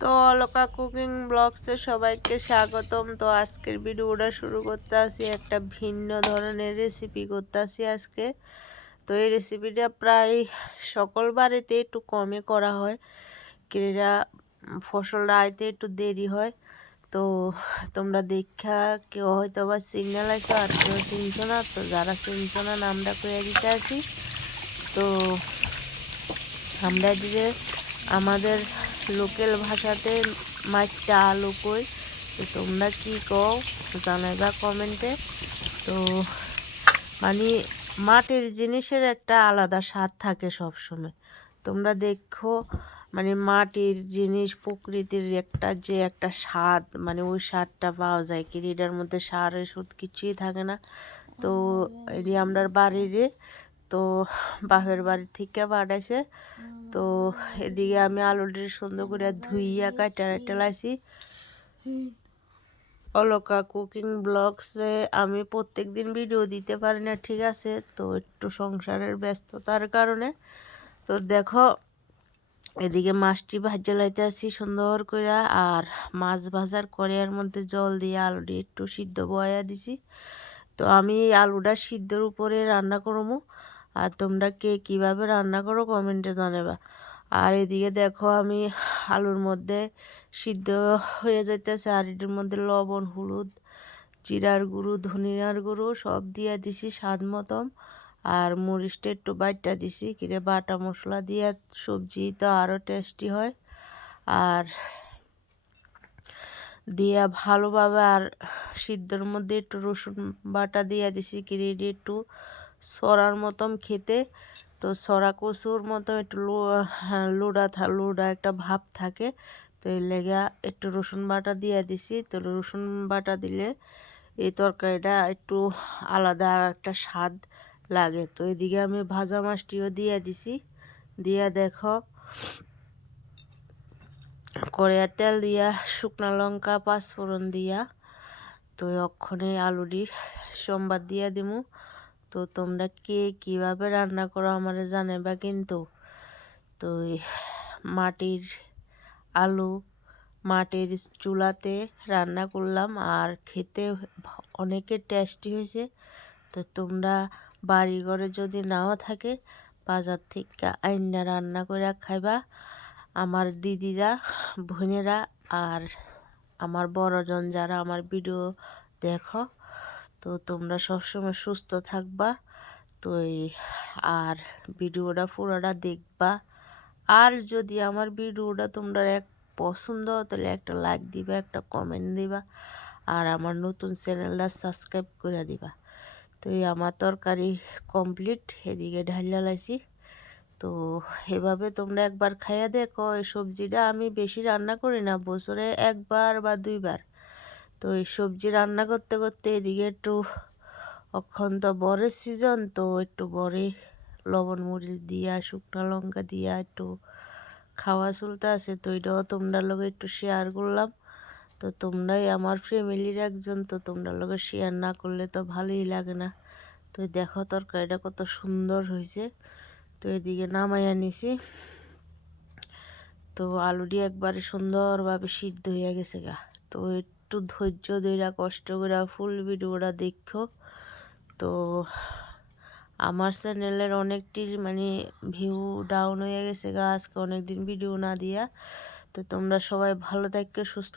তো অলকা কুকিং ব্লগসে সবাইকে স্বাগতম। তো আজকের ভিডিওটা শুরু করতে আসি, একটা ভিন্ন ধরনের রেসিপি করতে আসি আজকে। তো এই রেসিপিটা প্রায় সকল বাড়িতে একটু কমে করা হয়। ক্রীড়া ফসল আইতে একটু দেরি হয়। তো তোমরা দেখা, কেউ হয়তো বা সিগন্যাল আছে আর কেউ চিনছো না। তো যারা চিনছো না, নামটা করে দিতে আসি। তো আমরা দিকে আমাদের লোকাল ভাষাতে মাছটা আলু কই? তো তোমরা কি কও? জানাইবা কমেন্টে। তো মানে মাটির জিনিসের একটা আলাদা স্বাদ থাকে সব সময় তোমরা দেখো মানে মাটির জিনিস, প্রকৃতির একটা যে একটা স্বাদ মানে ওই স্বাদটা পাওয়া যায়। কি এটার মধ্যে সার ওষুধ কিছুই থাকে না। তো এটি আমরা বাড়িরে তো বাপের বাড়ি থেকে পাঠাইছে তো এদিকে আমি আলুটি সুন্দর করে ধুইয়া কাটা টেলাইছি অলকা কুকিং ব্লগসে আমি প্রত্যেক দিন ভিডিও দিতে পারি না, ঠিক আছে? তো একটু সংসারের ব্যস্ততার কারণে। তো দেখো, এদিকে মাছটি ভাজা লাইতে আসি সুন্দর করে, আর মাছ ভাজার করিয়ার মধ্যে জল দিয়ে আলুটি একটু সিদ্ধ বয়া দিছি। তো আমি আলুটা সিদ্ধর উপরে রান্না করব। আর তোমরা কে কীভাবে রান্না করো কমেন্টে জানাবা। আর এদিকে দেখো আমি আলুর মধ্যে সিদ্ধ হয়ে যাইতেছে, আর এটির মধ্যে লবণ, হলুদ, জিরার গুঁড়ো, ধনিয়ার গুঁড়ো সব দিয়ে দিছি স্বাদ মতন। আর মরিচটা একটু বাইটটা দিছি, কিরে বাটা মশলা দিয়ে সবজি তো আরও টেস্টি হয়। আর দিয়া ভালোভাবে আর সিদ্ধর মধ্যে একটু রসুন বাটা দিয়ে দিছি, কিরে একটু সরার মতন খেতে। তো সরা কচুর মতো একটু হ্যাঁ, লোডা লোডা একটা ভাব থাকে। তো এই লেগা একটু রসুন বাটা দিয়ে দিছি। তো রসুন বাটা দিলে এই তরকারিটা একটু আলাদা একটা স্বাদ লাগে। তো এদিকে আমি ভাজা মাছটিও দিয়ে দিছি। দিয়া দেখো কড়াইয়া তেল দিয়া শুকনা লঙ্কা পাঁচফোড়ন দিয়া। তো অক্ষণে আলুটি সোমবার দিয়া দিমু। তো তোমরা কে কীভাবে রান্না করো আমার জানাবা কিন্তু। তো মাটির আলু, মাটির চুলাতে রান্না করলাম আর খেতে অনেকের টেস্টি হয়েছে। তো তোমরা বাড়ি ঘরে যদি নাও থাকে, বাজার থেকে আইনা রান্না করে খাইবা। আমার দিদিরা, বোনেরা আর আমার বড়জন যারা আমার ভিডিও দেখো তো তোমরা সবসময় সুস্থ থাকবা। তো আর ভিডিওটা পুরোটা দেখবা। আর যদি আমার ভিডিওটা তোমরা এক পছন্দ তাহলে একটা লাইক দিবা, একটা কমেন্ট দিবা। আর আমার নতুন চ্যানেলটা সাবস্ক্রাইব করে দিবা। তো এই আমার তরকারি কমপ্লিট এদিকে ঢালিয়া লাইছি। তো এভাবে তোমরা একবার খাইয়া দেখো, এই সবজিটা আমি বেশি রান্না করি না, বছরে একবার বা দুইবার। তো এই সবজি রান্না করতে করতে এদিকে একটু অক্ষন্ত বরের সিজন তো একটু বরে লবণ মরিচ দিয়া, শুকনো লঙ্কা দিয়া একটু খাওয়া চলতে আছে। তো এটাও তোমরা লোক একটু শেয়ার করলাম। তো তোমরাই আমার ফ্যামিলির একজন, তো তোমরা লোকের শেয়ার না করলে তো ভালোই লাগে না। তো দেখো তরকারিটা কত সুন্দর হয়েছে। তো এদিকে নামাইয়া নিছি। তো আলুটি একবারে সুন্দরভাবে সিদ্ধ হয়ে গেছে গা। তো একটু ধৈর্য ধৈরা, কষ্ট করে ফুল ভিডিওটা দেখো। তো আমার চ্যানেলের অনেকটি মানে ভিউ ডাউন হয়ে গেছে গা, আজকে অনেকদিন ভিডিও না দিয়া। তো তোমরা সবাই ভালো থাকবে সুস্থ